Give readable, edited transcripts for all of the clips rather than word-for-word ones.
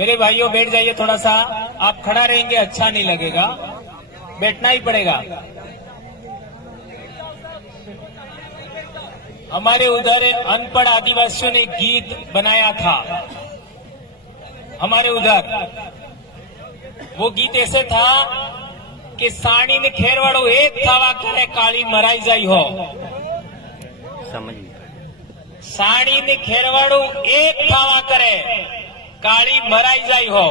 मेरे भाइयों बैठ जाइए थोड़ा सा। आप खड़ा रहेंगे अच्छा नहीं लगेगा, बैठना ही पड़ेगा। हमारे उधर अनपढ़ आदिवासियों ने गीत बनाया था। हमारे उधर वो गीत ऐसे था कि साड़ी ने खेरवाड़ो एक थावा करे काली मराई जाई हो। समझ साड़ी ने खेरवाड़ो एक थावा करे काली मराई जाई हो।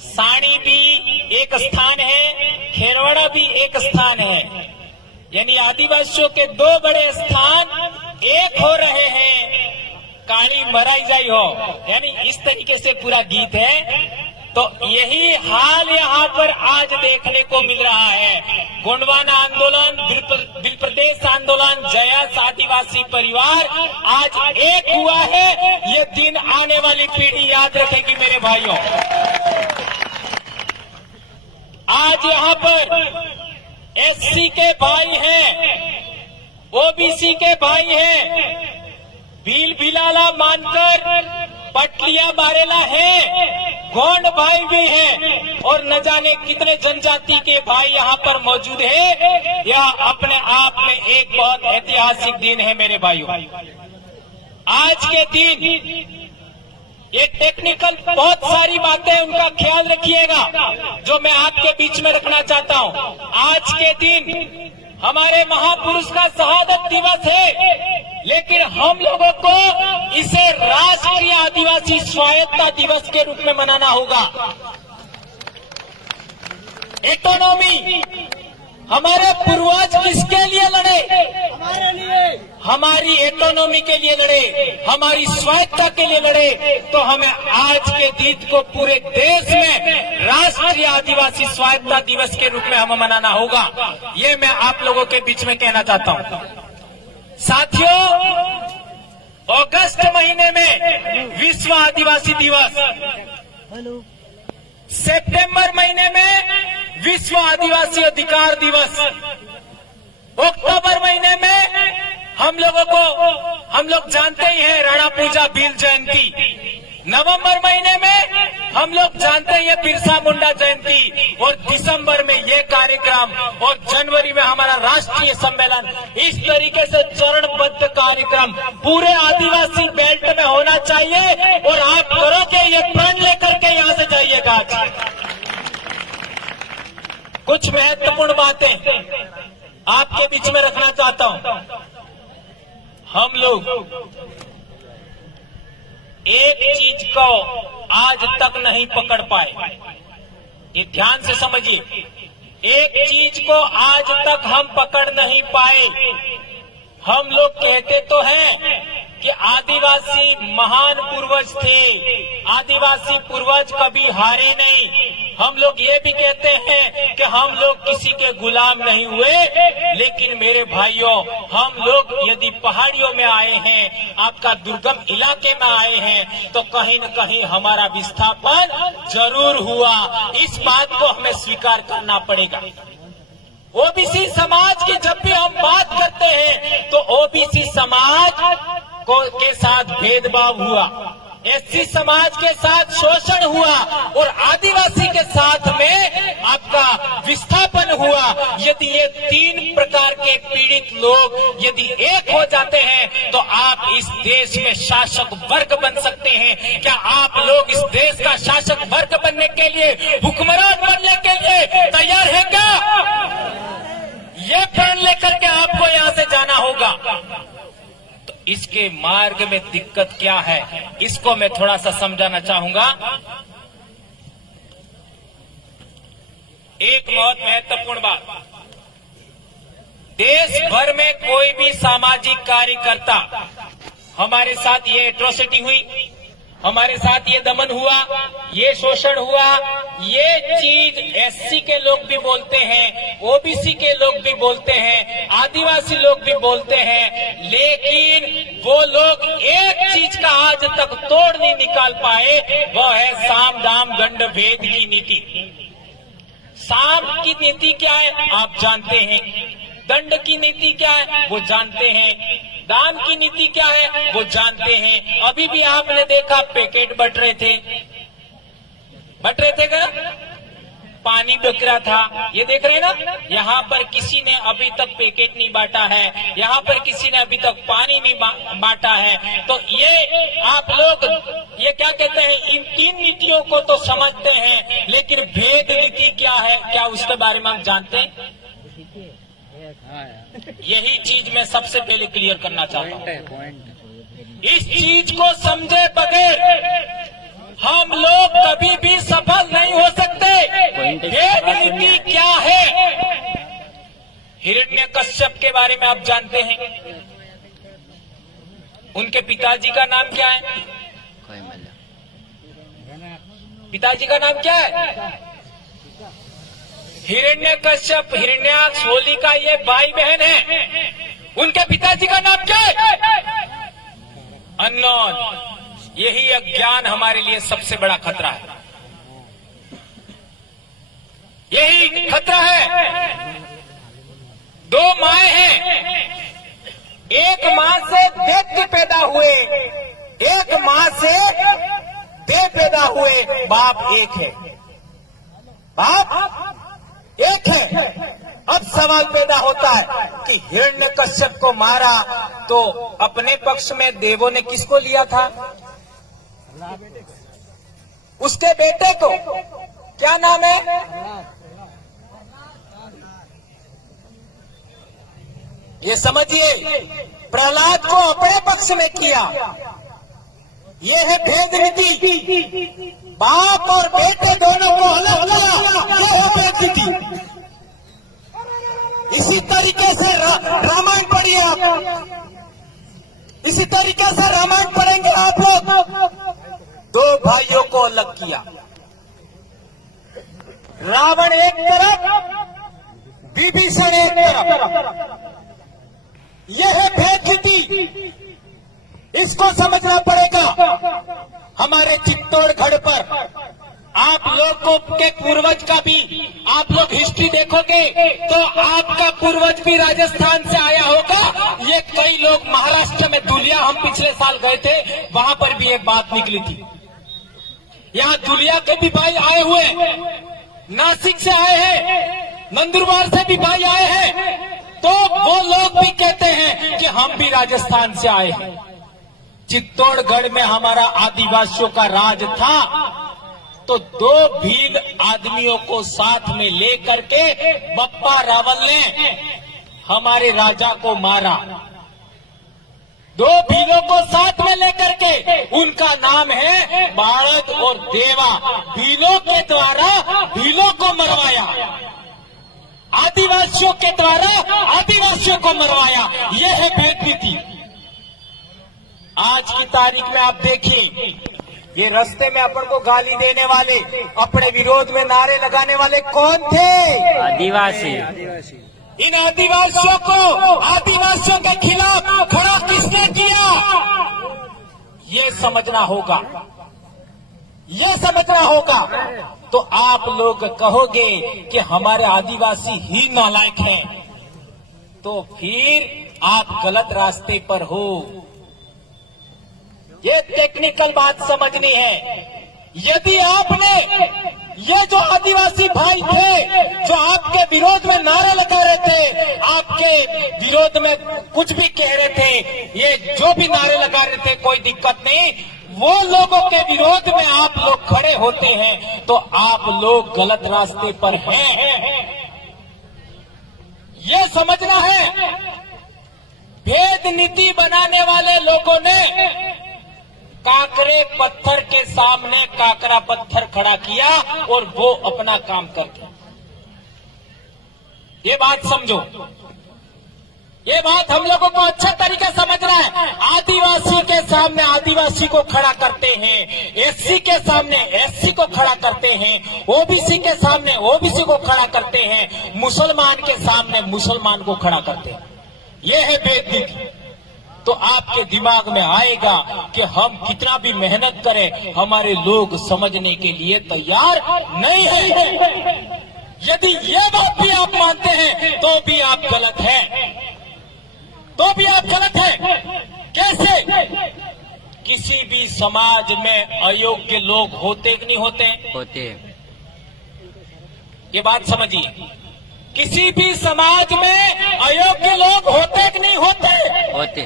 साड़ी भी एक स्थान है, खेरवाड़ा भी एक स्थान है, यानी आदिवासियों के दो बड़े स्थान एक हो रहे हैं, काली मराई जाई हो, यानी इस तरीके से पूरा गीत है। तो यही हाल यहाँ पर आज देखने को मिल रहा है। गोंडवाना आंदोलन, बिल प्रदेश आंदोलन, जयस आदिवासी परिवार आज एक हुआ है। ये दिन आने वाली पीढ़ी याद रखेगी मेरे भाइयों। आज यहाँ पर एससी के भाई हैं, ओबीसी के भाई हैं, भील भिलाला मानकर पटलिया बारेला है, गोंड भाई भी हैं और न जाने कितने जनजाति के भाई यहाँ पर मौजूद है। यह अपने आप में एक बहुत ऐतिहासिक दिन है मेरे भाइयों। आज के दिन ये टेक्निकल बहुत सारी बातें उनका ख्याल रखिएगा जो मैं आपके बीच में रखना चाहता हूँ। आज के दिन हमारे महापुरुष का शहादत दिवस है, लेकिन हम लोगों को इसे राष्ट्रीय आदिवासी स्वायत्तता दिवस के रूप में मनाना होगा। इकोनॉमी, हमारे पूर्वज किसके लिए लड़े? हमारे लिए, हमारी इकोनॉमी के लिए लड़े, हमारी स्वायत्तता के लिए लड़े। तो हमें आज के दिन को पूरे देश में राष्ट्रीय आदिवासी स्वायत्तता दिवस के रूप में हमें मनाना होगा। ये मैं आप लोगों के बीच में कहना चाहता हूँ। साथियों, अगस्त महीने में विश्व आदिवासी दिवस, सितंबर महीने में विश्व आदिवासी अधिकार दिवस, अक्टूबर महीने में हम लोग जानते ही हैं राणा पूजा भील जयंती, नवंबर महीने में हम लोग जानते हैं बिरसा मुंडा जयंती, और दिसंबर में ये कार्यक्रम, और जनवरी में हमारा राष्ट्रीय सम्मेलन। इस तरीके से चरणबद्ध कार्यक्रम पूरे आदिवासी बेल्ट में होना चाहिए और आप करोगे ये प्रण लेकर के यहाँ से जाइएगा। कुछ महत्वपूर्ण बातें आपके बीच में रखना चाहता हूं। हम लोग एक चीज को आज तक नहीं पकड़ पाए, ये ध्यान से समझिए। एक चीज को आज तक हम पकड़ नहीं पाए। हम लोग कहते तो हैं कि आदिवासी महान पूर्वज थे, आदिवासी पूर्वज कभी हारे नहीं। हम लोग ये भी कहते हैं कि हम लोग किसी के गुलाम नहीं हुए। लेकिन मेरे भाइयों, हम लोग यदि पहाड़ियों में आए हैं, आपका दुर्गम इलाके में आए हैं, तो कहीं न कहीं हमारा विस्थापन जरूर हुआ। इस बात को हमें स्वीकार करना पड़ेगा। ओबीसी समाज की जब भी हम बात करते हैं तो ओबीसी समाज के साथ भेदभाव हुआ, एससी समाज के साथ शोषण हुआ और आदिवासी के साथ में आपका विस्थापन हुआ। यदि ये तीन प्रकार के पीड़ित लोग यदि एक हो जाते हैं तो आप इस देश में शासक वर्ग बन सकते हैं। क्या आप लोग इस देश का शासक वर्ग बनने के लिए, हुक्मरान बनने के लिए तैयार है क्या? ये प्रण लेकर के आपको यहाँ से जाना होगा। तो इसके मार्ग में दिक्कत क्या है, इसको मैं थोड़ा सा समझाना चाहूंगा। एक बहुत महत्वपूर्ण बात, देश भर में कोई भी सामाजिक कार्यकर्ता, हमारे साथ ये एट्रोसिटी हुई, हमारे साथ ये दमन हुआ, ये शोषण हुआ, ये चीज एससी के लोग भी बोलते हैं, ओबीसी के लोग भी बोलते हैं, आदिवासी लोग भी बोलते हैं, लेकिन वो लोग एक चीज का आज तक तोड़ नहीं निकाल पाए, वो है साम दाम दंड भेद की नीति। साम की नीति क्या है आप जानते हैं, दंड की नीति क्या है वो जानते हैं, दान की नीति क्या है वो जानते हैं। अभी भी आपने देखा पैकेट बट रहे थे, बट रहे थे क्या? पानी बिक रहा था, ये देख रहे हैं ना। यहाँ पर किसी ने अभी तक पैकेट नहीं बांटा है, यहाँ पर किसी ने अभी तक पानी नहीं बांटा है। तो ये आप लोग ये क्या कहते हैं, इन 3 नीतियों को तो समझते हैं, लेकिन भेद नीति क्या है, क्या उसके बारे में हम जानते हैं? यही चीज मैं सबसे पहले क्लियर करना चाहता हूँ। इस चीज को समझे बगैर हम लोग कभी भी सफल नहीं हो सकते। भेद नीति क्या है? हिरण्यकश्यप के बारे में आप जानते हैं? उनके पिताजी का नाम क्या है? पिताजी का नाम क्या है? हिरण्यकश्यप, हिरण्याक्ष, होलिका, ये भाई बहन है। उनके पिताजी का नाम क्या है? अननोन। यही अज्ञान हमारे लिए सबसे बड़ा खतरा है। यही खतरा है। 2 माएं हैं, एक मां से दैत्य पैदा हुए, एक मां से देव पैदा हुए। बाप एक है, बाप एक है। अब सवाल पैदा होता है कि हिरण्यकश्यप को मारा तो अपने पक्ष में देवों ने किसको लिया था? उसके बेटे को। क्या नाम है? ये समझिए, प्रहलाद को अपने पक्ष में किया। ये है भेद नीति। बाप और बेटे दोनों को अलग किया, ये है भेद नीति। इसी तरीके से रामायण पढ़िए आप, इसी तरीके से रामायण पढ़ेंगे आप लोग। 2 भाइयों को अलग किया। रावण एक तरफ, विभीषण एक तरफ। यह है भेद नीति। इसको समझना पड़ेगा। हमारे चित्तौड़गढ़ पर आप लोगों के पूर्वज का भी, आप लोग हिस्ट्री देखोगे तो आपका पूर्वज भी राजस्थान से आया होगा। ये कई लोग महाराष्ट्र में दुलिया, हम पिछले साल गए थे, वहां पर भी एक बात निकली थी। यहाँ दुलिया के भी भाई आए हुए, नासिक से आए हैं, नंदुरबार से भी भाई आए हैं। तो वो लोग भी कहते हैं कि हम भी राजस्थान से आए हैं। चित्तौड़गढ़ में हमारा आदिवासियों का राज था, तो 2 भील आदमियों को साथ में लेकर के बप्पा रावल ने हमारे राजा को मारा। 2 भीलों को साथ में लेकर के, उनका नाम है बाड़द और देवा। भीलों के द्वारा भीलों को मरवाया, आदिवासियों के द्वारा आदिवासियों को मरवाया। यह है भेद नीति। आज की तारीख में आप देखिए, ये रास्ते में अपन को गाली देने वाले, अपने विरोध में नारे लगाने वाले कौन थे? आदिवासी। इन आदिवासियों को, आदिवासियों के खिलाफ खड़ा किसने किया? ये समझना होगा, ये समझना होगा। तो आप लोग कहोगे कि हमारे आदिवासी ही नालायक हैं, तो फिर आप गलत रास्ते पर हो। ये टेक्निकल बात समझनी है। यदि आपने, ये जो आदिवासी भाई थे जो आपके विरोध में नारे लगा रहे थे, आपके विरोध में कुछ भी कह रहे थे, ये जो भी नारे लगा रहे थे, कोई दिक्कत नहीं, वो लोगों के विरोध में आप लोग खड़े होते हैं तो आप लोग गलत रास्ते पर हैं। ये समझना है। भेद नीति बनाने वाले लोगों ने काकरे पत्थर के सामने काकरा पत्थर खड़ा किया और वो अपना काम करते। ये बात समझो, ये बात हम लोगों को अच्छे तरीके समझना है। आदिवासी के सामने आदिवासी को खड़ा करते हैं, एससी के सामने एससी को खड़ा करते हैं, ओबीसी के सामने ओबीसी को खड़ा करते हैं, मुसलमान के सामने मुसलमान को खड़ा करते हैं। ये है भेद नीति। तो आपके दिमाग में आएगा कि हम कितना भी मेहनत करें, हमारे लोग समझने के लिए तैयार नहीं है। यदि ये बात भी आप मानते हैं तो भी आप गलत हैं, तो भी आप गलत हैं। कैसे? किसी भी समाज में अयोग्य लोग होते कि नहीं होते? होते ये बात समझिए, किसी भी समाज में अयोग्य लोग होते कि नहीं होते? होते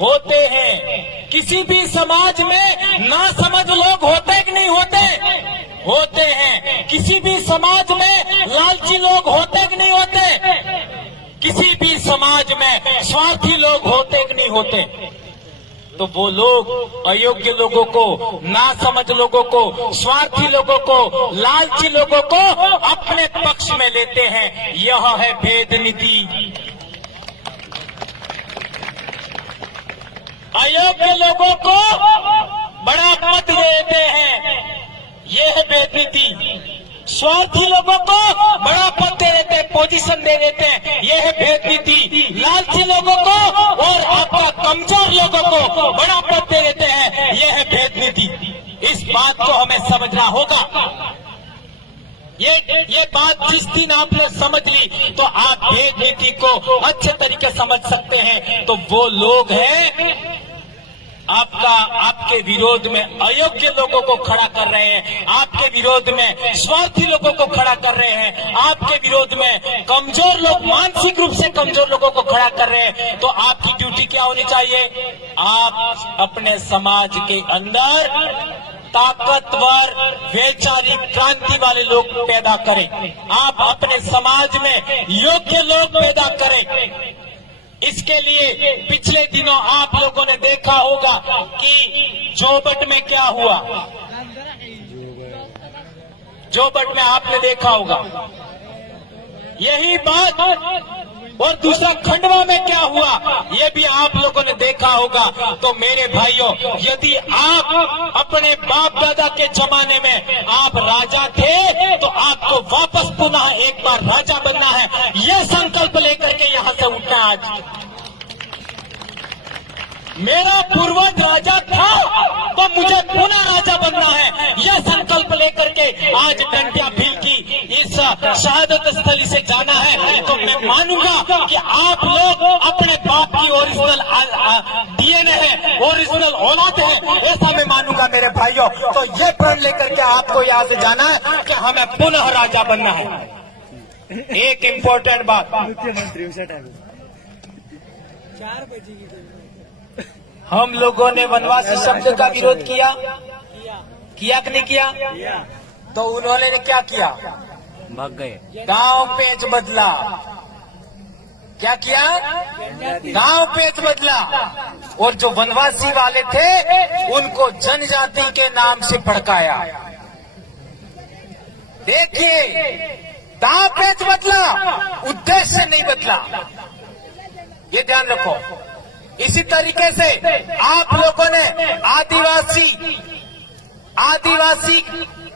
होते हैं। किसी भी समाज में नासमझ लोग होते कि नहीं होते? होते हैं। किसी भी समाज में लालची लोग होते कि नहीं होते? किसी भी समाज में स्वार्थी लोग होते कि नहीं होते? तो वो लोग अयोग्य लोगों को, नासमझ लोगों को, स्वार्थी लोगों को, लालची लोगों को अपने पक्ष में लेते हैं। यह है भेद नीति। अयोग्य लोगों को बड़ा पद देते हैं, यह है भेद नीति। स्वार्थी लोगों को बड़ा पद दे देते हैं, पोजीशन दे देते हैं, यह है भेद नीति। लालची लोगों को और आपका कमजोर लोगों को बड़ा पद दे देते हैं, यह है भेद नीति। इस बात को हमें समझना होगा। ये बात जिस दिन आपने समझ ली तो आप भेद नीति को अच्छे तरीके समझ सकते हैं। तो वो लोग हैं आपके विरोध में अयोग्य लोगों को खड़ा कर रहे हैं, आपके विरोध में स्वार्थी लोगों को खड़ा कर रहे हैं, आपके विरोध में कमजोर लोग, मानसिक रूप से कमजोर लोगों को खड़ा कर रहे हैं। तो आपकी ड्यूटी क्या होनी चाहिए? आप अपने समाज के अंदर ताकतवर वैचारिक क्रांति वाले लोग पैदा करें। आप अपने समाज में योग्य लोग पैदा करें। इसके लिए पिछले दिनों आप लोगों ने देखा होगा कि जोबट में क्या हुआ। जोबट में आपने देखा होगा यही बात, और दूसरा खंडवा में क्या हुआ ये भी आप लोगों ने देखा होगा। तो मेरे भाइयों, यदि आप अपने बाप दादा के जमाने में आप राजा थे तो आपको वापस पुनः एक बार राजा बनना है। यह संकल्प लेकर के यहां से उठना। आज मेरा पूर्वज राजा था तो मुझे पुनः राजा बनना है, यह संकल्प लेकर के आज डंडिया भील की इस शहादत स्थली से जाना है। तो मैं मानूंगा कि आप लोग अपने बाप की ओरिजिनल डीएनए है, ओरिजिनल औलाद है, ऐसा मैं मानूंगा मेरे भाइयों। तो ये प्रण लेकर के आपको यहाँ से जाना है कि हमें पुनः राजा बनना है। एक इम्पोर्टेंट बात, हम लोगों ने वनवासी शब्द का विरोध किया कि नहीं किया? तो उन्होंने क्या किया? भाग गए। गांव पेच बदला। क्या किया? गांव पेच बदला। और जो वनवासी वाले थे उनको जनजाति के नाम से भड़काया। देखिए, गांव पेच बदला, उद्देश्य नहीं बदला, ये ध्यान रखो। इसी तरीके से आप लोगों ने आदिवासी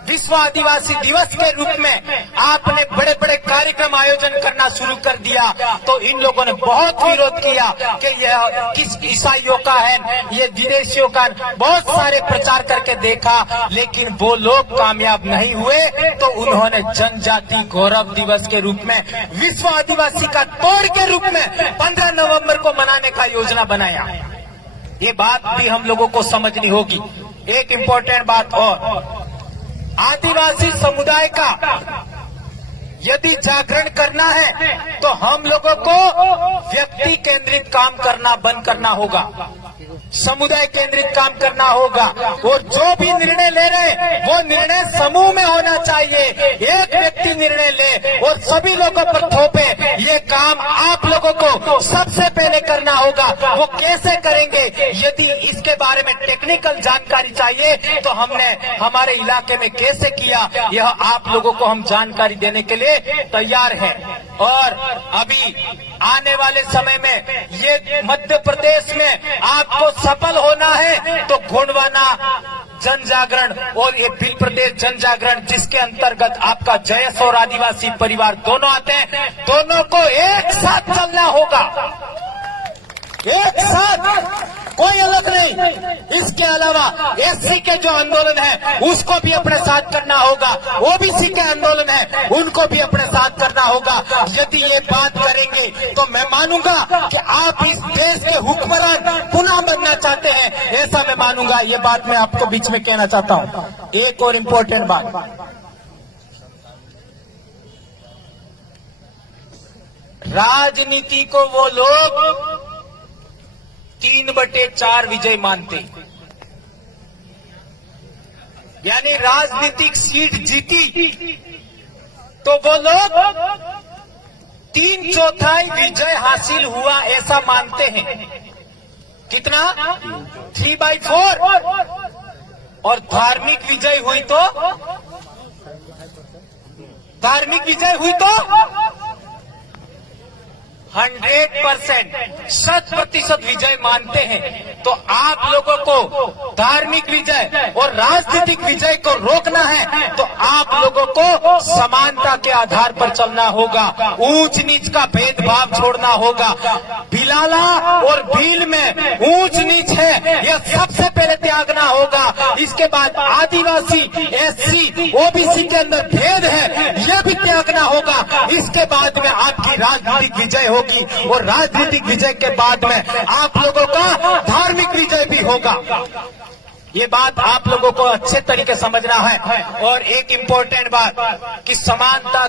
विश्व आदिवासी दिवस के रूप में आपने बड़े बड़े कार्यक्रम आयोजन करना शुरू कर दिया। तो इन लोगों ने बहुत विरोध किया कि यह किस ईसाइयों का है, ये विदेशियों का, बहुत सारे प्रचार करके देखा, लेकिन वो लोग कामयाब नहीं हुए। तो उन्होंने जनजाति गौरव दिवस के रूप में विश्व आदिवासी का तोड़ के रूप में 15 नवंबर को मनाने का योजना बनाया। ये बात भी हम लोगों को समझनी होगी। एक इम्पोर्टेंट बात और, आदिवासी समुदाय का यदि जागरण करना है तो हम लोगों को व्यक्ति केंद्रित काम करना बंद करना होगा, समुदाय केंद्रित काम करना होगा। और जो भी निर्णय ले रहे हैं वो निर्णय समूह में होना चाहिए। एक व्यक्ति निर्णय ले और सभी लोगों पर थोपे, ये काम आप लोगों को सबसे पहले करना होगा। वो कैसे करेंगे? यदि इसके बारे में टेक्निकल जानकारी चाहिए तो हमने हमारे इलाके में कैसे किया, यह आप लोगों को हम जानकारी देने के लिए तैयार हैं। और अभी आने वाले समय में ये मध्य प्रदेश में आपको सफल होना है तो गोंडवाना जन जागरण और ये भील प्रदेश जन जागरण, जिसके अंतर्गत आपका जयस और आदिवासी परिवार दोनों आते हैं, दोनों को एक साथ चलना होगा। एक साथ कोई अलग नहीं। इसके अलावा एससी के जो आंदोलन है उसको भी अपने साथ करना होगा, ओबीसी के आंदोलन है उनको भी अपने साथ करना होगा। यदि ये बात करेंगे तो मैं मानूंगा कि आप इस देश के हुक्मरान पुनः बनना चाहते हैं, ऐसा मैं मानूंगा। ये बात मैं आपको बीच में कहना चाहता हूं। एक और इम्पोर्टेंट बात, राजनीति को वो लोग 3/4 विजय मानते, यानी राजनीतिक सीट जीती तो वो लोग 3/4 विजय हासिल हुआ ऐसा मानते हैं। कितना? 3/4। और धार्मिक विजय हुई तो 100% 100% विजय मानते हैं। तो आप लोगों को धार्मिक विजय और राजनीतिक विजय को रोकना है तो आप लोगों को समानता के आधार पर चलना होगा, ऊंच नीच का भेदभाव छोड़ना होगा। भिलाला और भील में ऊंच नीच है, यह सबसे पहले त्यागना होगा। इसके बाद आदिवासी, एससी, ओबीसी के अंदर भेद है, यह भी त्यागना होगा। इसके बाद में आपकी राजनीतिक विजय होगी और राजनीतिक विजय के बाद में आप लोगों का धार्मिक विजय भी होगा। ये बात आप लोगों को अच्छे तरीके समझना है। और एक इम्पोर्टेंट बात कि समानता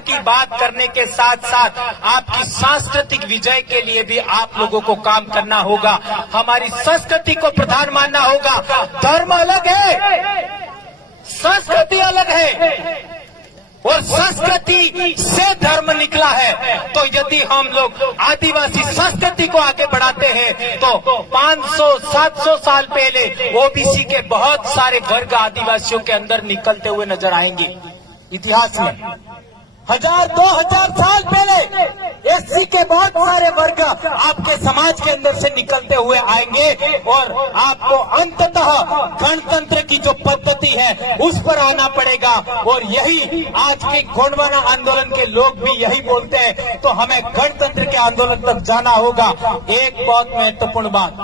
की बात करने के साथ साथ आपकी सांस्कृतिक विजय के लिए भी आप लोगों को काम करना होगा। हमारी संस्कृति को प्रधान मानना होगा। धर्म अलग है, संस्कृति अलग है और संस्कृति से धर्म निकला है। तो यदि हम लोग आदिवासी संस्कृति को आगे बढ़ाते हैं तो 500-700 साल पहले ओबीसी के बहुत सारे वर्ग आदिवासियों के अंदर निकलते हुए नजर आएंगे। इतिहास में 1000-2000 साल पहले एससी के बहुत सारे वर्ग आपके समाज के अंदर से निकलते हुए आएंगे और आपको अंततः गणतंत्र की जो पद्धति है उस पर आना पड़ेगा। और यही आज के गोंडवाना आंदोलन के लोग भी यही बोलते हैं। तो हमें गणतंत्र के आंदोलन तक जाना होगा। एक बहुत महत्वपूर्ण बात,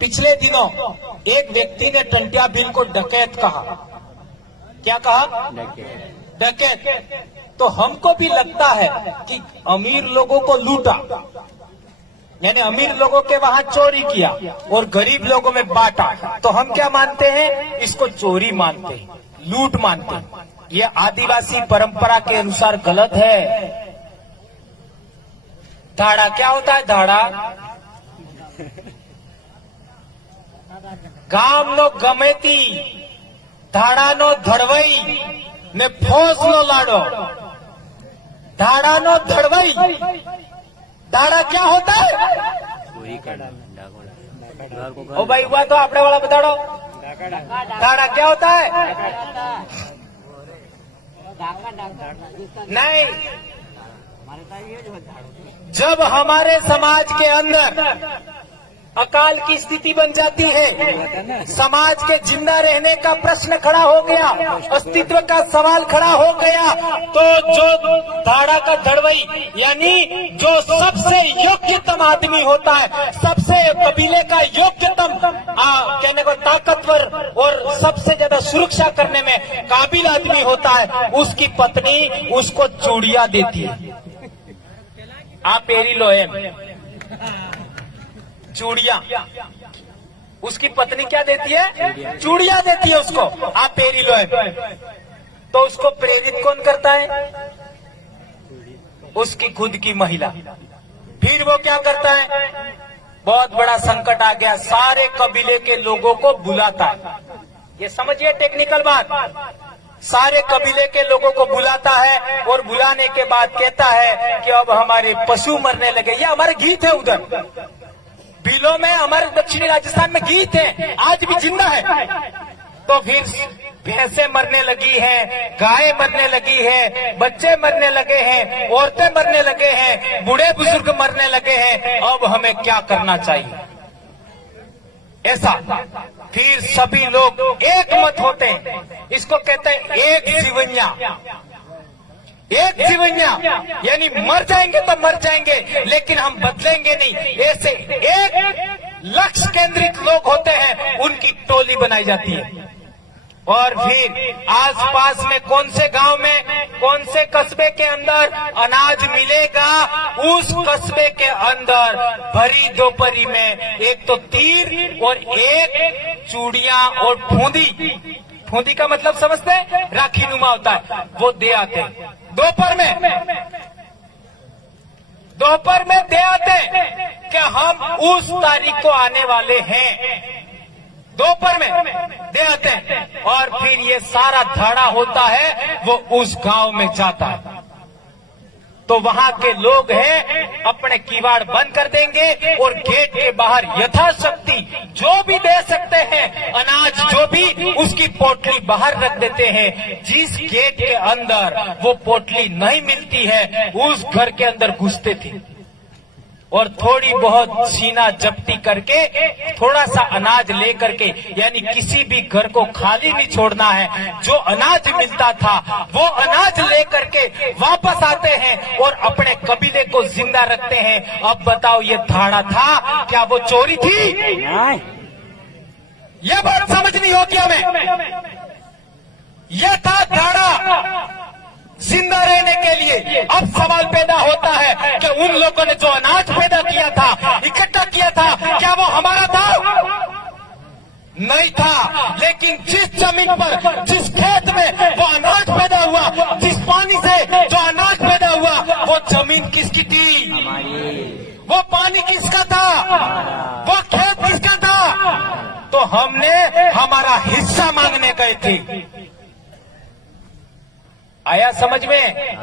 पिछले दिनों एक व्यक्ति ने टंटिया बिल को डकैत कहा। क्या कहा? डकैत। तो हमको भी लगता है कि अमीर लोगों को लूटा, यानी अमीर लोगों के वहां चोरी किया और गरीब लोगों में बांटा। तो हम क्या मानते हैं? इसको चोरी मानते हैं, लूट मानते हैं। ये आदिवासी परंपरा के अनुसार गलत है। धाड़ा क्या होता है? धाड़ा गाम नो गमेती, धाड़ा नो धड़वई ने फौज नो लाडो। धाड़ा नो धड़वई, धाड़ा क्या होता है? ओ भाई हुआ तो आपने वाला बता दो। धाड़ा क्या होता है? नहीं, जब हमारे समाज के अंदर अकाल की स्थिति बन जाती है, समाज के जिंदा रहने का प्रश्न खड़ा हो गया, अस्तित्व का सवाल खड़ा हो गया, तो जो धाड़ा का धड़वई यानी जो सबसे योग्यतम आदमी होता है, सबसे कबीले का योग्यतम कहने को ताकतवर और सबसे ज्यादा सुरक्षा करने में काबिल आदमी होता है, उसकी पत्नी उसको चूड़ियां देती है। आप पेरी लोहे चूड़ियां, उसकी पत्नी क्या देती है? चूड़ियां देती है उसको। आप पेरी लो है। तो उसको प्रेरित कौन करता है? उसकी खुद की महिला। फिर वो क्या करता है? बहुत बड़ा संकट आ गया, सारे कबीले के लोगों को बुलाता है। ये समझिए टेक्निकल बात। सारे कबीले के लोगों को बुलाता है और बुलाने के बाद कहता है कि अब हमारे पशु मरने लगे। ये हमारे गीत है, उधर बिलों में हमारे दक्षिणी राजस्थान में गीत है, आज भी जिंदा है। तो फिर भैंसें मरने लगी हैं, गायें मरने लगी हैं, बच्चे मरने लगे हैं, औरतें मरने लगे हैं, बूढ़े बुजुर्ग मरने लगे हैं, अब हमें क्या करना चाहिए? ऐसा फिर सभी लोग एक मत होते हैं। इसको कहते हैं एक जीवन्या। एक जीवन्या यानी मर जाएंगे तो मर जाएंगे, लेकिन हम बदलेंगे नहीं। ऐसे एक लक्ष्य केंद्रित लोग होते हैं, उनकी टोली बनाई जाती है। और फिर आसपास में कौन से गांव में, कौन से कस्बे के अंदर अनाज मिलेगा, उस कस्बे के अंदर भरी दोपहरी में एक तो तीर और एक चूड़ियां और फूंदी, फूंदी का मतलब समझते हैं, राखी नुमा होता है, वो दे आते हैं दोपहर में दे आते हैं कि हम उस तारीख को आने वाले हैं, दोपहर में दे आते हैं। और फिर ये सारा धाड़ा होता है, वो उस गांव में जाता है। तो वहां के लोग हैं अपने किवाड़ बंद कर देंगे और गेट के बाहर यथाशक्ति जो भी दे सकते हैं अनाज, जो भी, उसकी पोटली बाहर रख देते हैं। जिस गेट के अंदर वो पोटली नहीं मिलती है, उस घर के अंदर घुसते थे और थोड़ी बहुत सीना जप्ती करके थोड़ा सा अनाज लेकर के, यानी किसी भी घर को खाली नहीं छोड़ना है, जो अनाज मिलता था वो अनाज लेकर के वापस आते हैं और अपने कबीले को जिंदा रखते हैं। अब बताओ, ये धाड़ा था, क्या वो चोरी थी? नहीं। ये बात समझनी होगी हमें। यह था धाड़ा जिंदा रहने के लिए। अब सवाल पैदा होता है कि उन लोगों ने जो अनाज पैदा किया था, इकट्ठा किया था, क्या वो हमारा था? नहीं था। लेकिन जिस जमीन पर, जिस खेत में वो अनाज पैदा हुआ, जिस पानी से जो अनाज पैदा हुआ, वो जमीन किसकी थी? वो पानी किसका था? वो खेत किसका था? तो हमने हमारा हिस्सा मांगने गए थे। आया समझ में?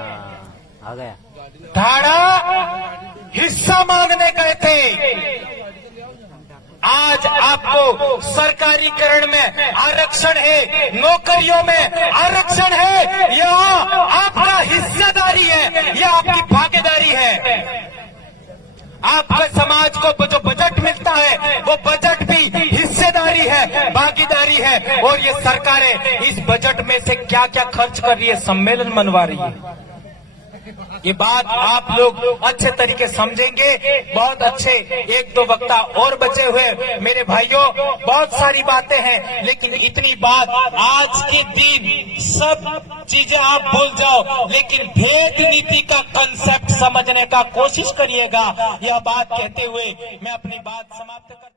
आ गया। धाड़ा हिस्सा मांगने गए थे। आज आपको सरकारीकरण में आरक्षण है, नौकरियों में आरक्षण है, यह आपका हिस्सेदारी है, यह आपकी भागीदारी है। आपके समाज को जो बजट मिलता है, वो बजट भी हिस्सेदारी है, भागीदारी है। और ये सरकारें इस बजट में से क्या क्या खर्च कर रही है, सम्मेलन मनवा रही है। ये बात आप लोग अच्छे तरीके समझेंगे। बहुत अच्छे एक दो वक्ता और बचे हुए मेरे भाइयों, बहुत सारी बातें हैं, लेकिन इतनी बात, आज के दिन सब चीजें आप भूल जाओ, लेकिन भेद नीति का कंसेप्ट समझने का कोशिश करिएगा। यह बात कहते हुए मैं अपनी बात समाप्त कर